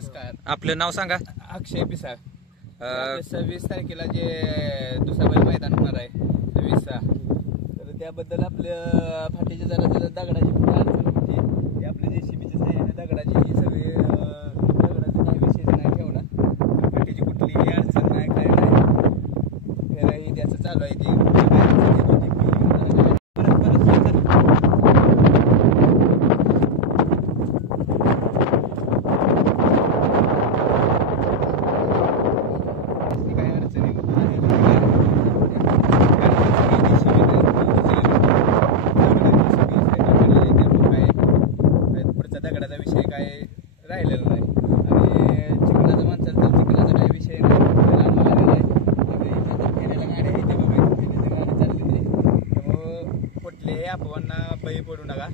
नमस्कार. आपलं नाव सांगा. अक्षय पिसाळ. 26 तारखेला जे दुसरा मैदान होणार आहे 26चा, तर त्याबद्दल आपल्या फाटीचे जरा दगडाची अडचण होती. ते आपल्या JCBच्या साह्याने दगडाची ही सगळी दगडाचा काही विषय नाही ठेवला. फाटीची कुठलीही अडचण नाही, काय नाही. फेराही त्याचं चालू आहे. ते दगडाचा विषय काय राहिलेला नाही. आणि चिखलाचा माणसाला तर चिखलाचा काही विषय नाही. तर आम्हाला फेऱ्याला गाड्या आहे, ते बघा फेऱ्याची गाडी चालली नाही. त्यामुळं कुठल्याही अफवांना बळी पडू नका.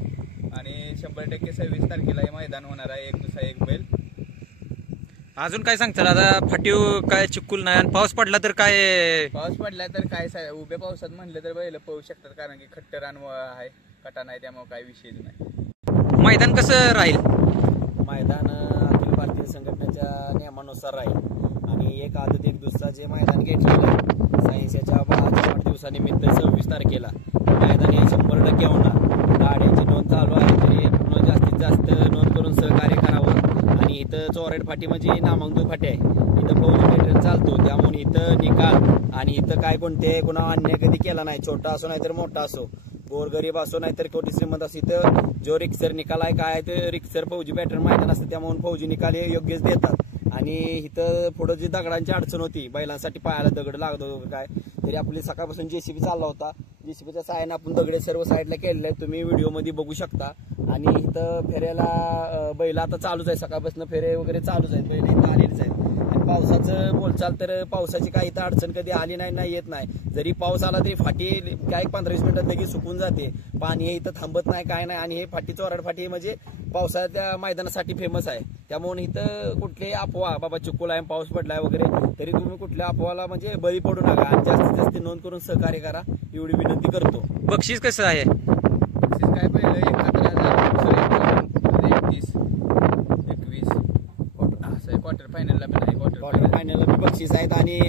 आणि 100% 26 तारखेला हे मैदान होणार आहे. एक दुसरा एक बैल. अजून काय सांगताल आता? फाटीव काय चिखल नाही आणि पाऊस पडला तर काय? पाऊस पडला तर काय उभ्या पावसात म्हणलं तर बैल पळू शकतात, कारण की खट्टर आहे, कटा नाही, त्यामुळे काही विषयच नाही. मैदान कसं राहील? मैदान अखिल भारतीय संघटनेच्या नियमानुसार राहील. आणि एक आदत एक दुसरा जे मैदान घेतलेलं आहे सायन्सच्या वाढदिवसानिमित्त 26 तारखेला मैदान हे 100% होणार. गाड्यांची नोंद चालू आहे, तरी पूर्ण जास्तीत जास्त नोंद करून सहकार्य करावं. आणि इथं चोराड फाटी म्हणजे नामांकित फाटी आहे. इथं फौजी पेट्रोल चालतो, त्यामुळे इथं निकाल आणि इथं काय कोणते कुणा अन्याय कधी केला नाही. छोटा असो नाहीतर मोठा असो, गोरगरीब असो नाहीतर कोटी श्रीमंत असो, इथं जो रिक्सर निकाल आहे काय ते रिक्सर फौजी पॅटर्न मैदान असतं, त्यामुळे फौजी निकाल हे योग्यच देतात. आणि इथं पुढं जी दगडांची अडचण होती, बैलांसाठी पायाला दगड लागत होतं काय, तरी आपली सकाळपासून JCB चालला होता. JCBच्या साहाय्याने आपण दगडे सर्व साईडला केलेले आहेत, तुम्ही व्हिडिओमध्ये बघू शकता. आणि इथं फेऱ्याला बैल आता चालूच आहे, सकाळपासून फेरे वगैरे चालूच आहेत, बैल इथं आलेलेच आहेत. आणि पावसाचं बोलचाल तर पावसाची काही इथं अडचण कधी आली नाही, येत नाही. जरी पाऊस आला तरी फाटी काय 15-20 मिनिटात लगेच सुकून जाते. पाणी हे इथं थांबत नाही, काय नाही. आणि हे फाटी चोराड फाटी म्हणजे पावसाळ्याच्या मैदानासाठी फेमस आहे. त्यामुळे इथं कुठलेही अफवा बाबा चिखल आहे, पाऊस पडलाय वगैरे, तरी तुम्ही कुठल्या अफवाला म्हणजे बळी पडू नका आणि जास्तीत जास्त नोंद करून सहकार्य करा, एवढी विनंती करतो. बक्षीस कसं आहे? बक्षीस काय पहिलं 71,000, 31, 21 असं क्वार्टर फायनलला पण आहे. क्वार्टर फायनलला बी बक्षीस आहेत. आणि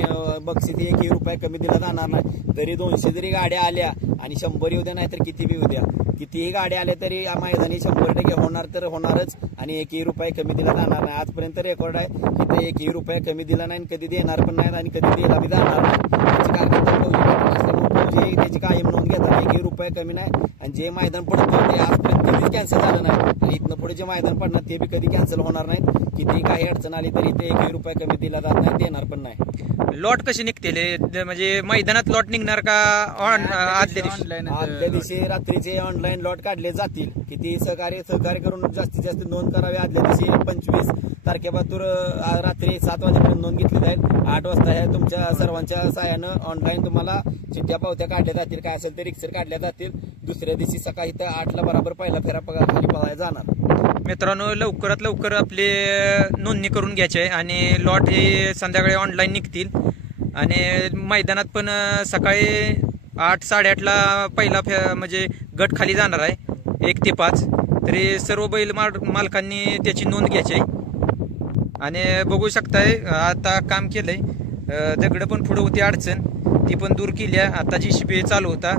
बक्षीस 1 रुपया कमी दिला जाणार नाही. तरी 200 जरी गाड्या आल्या आणि 100 येऊ द्या, नाही तर किती बी येऊ द्या, कितीही गाड्या आल्या तरी या मैदानी 100% होणार तर होणारच. आणि 1 रुपया कमी दिला जाणार नाही. आजपर्यंत रेकॉर्ड आहे तिथे 1 रुपया कमी दिला नाही, कधी देणार पण नाही आणि कधी दिला बी जाणार नाही. त्याची कारण फौजी असल्यामुळे फौजी त्याची कायम नोंद घेतात. 1 रुपया कमी नाही. आणि जे मैदान पडतं ते आजपर्यंत कधीच कॅन्सल झालं नाही. आणि इथनं पुढे जे मैदान पडणार ते बी कधी कॅन्सल होणार नाहीत. कितीही काही अडचण आली तरी ते 1 रुपया कमी दिला जात नाही, देणार पण नाही. लॉट कशी निघतील म्हणजे मैदानात लॉट निघणार का आदल्या दिवशी रात्रीचे ऑनलाईन लॉट काढले जातील. किती सहकार्य करून जास्तीत जास्त नोंद करावी. आदल्या दिवशी 25 तारखेपासून रात्री 7 वाजेपर्यंत नोंद घेतली जाईल. 8 वाजता ह्या तुमच्या सर्वांच्या सहाय्यानं ऑनलाईन तुम्हाला चिठ्ठ्या पावत्या काढल्या जातील, काय असेल ते रिक्सर काढल्या जातील. दुसऱ्या दिवशी सकाळी इथं 8ला बरोबर पहिला फेरा खाली पळायला जाणार. मित्रांनो, लवकरात लवकर आपली नोंदणी करून घ्यायची आहे आणि लॉट हे संध्याकाळी ऑनलाईन निघतील. आणि मैदानात पण सकाळी 8-8:30ला पहिला म्हणजे गट खाली जाणार आहे 1 ते 5. तरी सर्व बैल मालकांनी त्याची नोंद घ्यायची आहे. आणि बघू शकताय आता काम केलंय, दगड पण पुढे होती अडचण, ती पण दूर केली आहे. आता JCB चालू होता,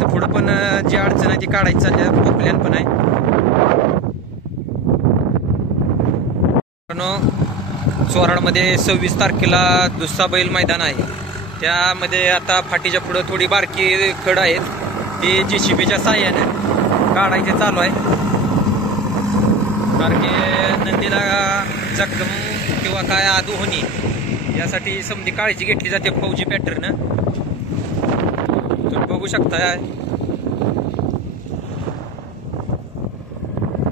तर पुढे पण जी अडचण आहे ती काढायची चालली, पोकल्यान पण आहे. चोराडमध्ये 26 तारखेला दुसरा बैल मैदान आहे. त्यामध्ये आता फाटीच्या पुढे थोडी बारकी खड आहेत, ती JCBच्या साह्याने काढायचे चालू आहे. कारण की नंदीला जखम किंवा काय आदू होणे यासाठी समधी काळजी घेतली जाते फौजी पॅटर्न. तुम्ही बघू शकता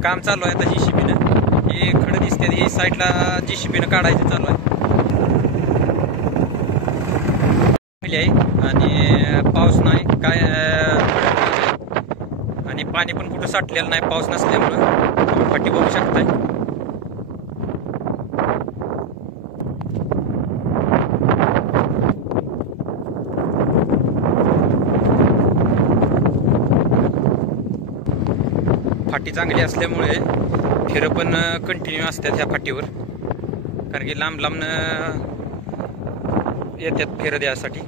काम चालू आहे आता JCBनं. हे खडं दिसते, ही साईडला JCBनं काढायचं चालू आहे. आणि पाऊस नाही काय, आणि पाणी पण कुठं साठलेलं नाही पाऊस नसल्यामुळं. फाटी बघू शकताय. फाटी चांगली असल्यामुळे फेरं पण कंटिन्यू असतात ह्या फाटीवर. कारण की लांब लांबनं येतात फेरं द्यासाठी.